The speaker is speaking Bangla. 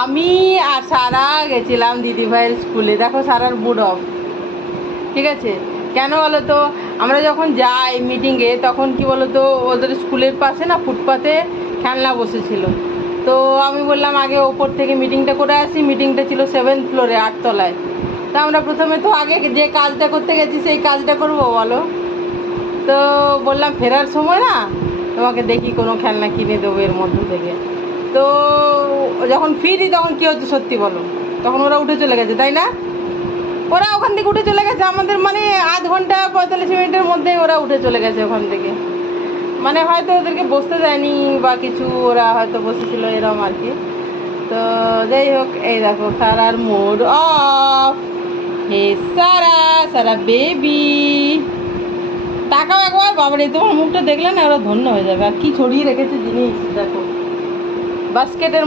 আমি আর সারা গেছিলাম দিদিভাইয়ের স্কুলে। দেখো সারার মুড অফ, ঠিক আছে? কেন বলো তো, আমরা যখন যাই মিটিংয়ে তখন কি বলো তো, ওদের স্কুলের পাশে না ফুটপাতে খেলনা বসেছিল। তো আমি বললাম আগে ওপর থেকে মিটিংটা করে আসি। মিটিংটা ছিল 7th ফ্লোরে, 8তলায়। তো আমরা প্রথমে তো আগে যে কাজটা করতে গেছি সেই কাজটা করবো বলো। তো বললাম ফেরার সময় না তোমাকে দেখি কোনো খেলনা কিনে দেবো এর মধ্যে থেকে। তো যখন ফিরি তখন কী হচ্ছে সত্যি বলো, তখন ওরা উঠে চলে গেছে, তাই না? ওরা ওখান থেকে উঠে চলে গেছে আমাদের মানে আধ ঘন্টা 45 মিনিটের মধ্যেই ওরা উঠে চলে গেছে ওখান থেকে। মানে হয়তো ওদেরকে বসতে দেয়নি বা কিছু, ওরা হয়তো বসেছিল এরকম আর কি। তো যাই হোক, এই দেখো সারার mood off. Hey Sara, Sara baby তাকাও একবার। বাবারে, তোমার মুখটা দেখলে না ওরা ধন্য হয়ে যাবে। আর কি ছড়িয়ে রেখেছে জিনিস দেখো বাস্কেটের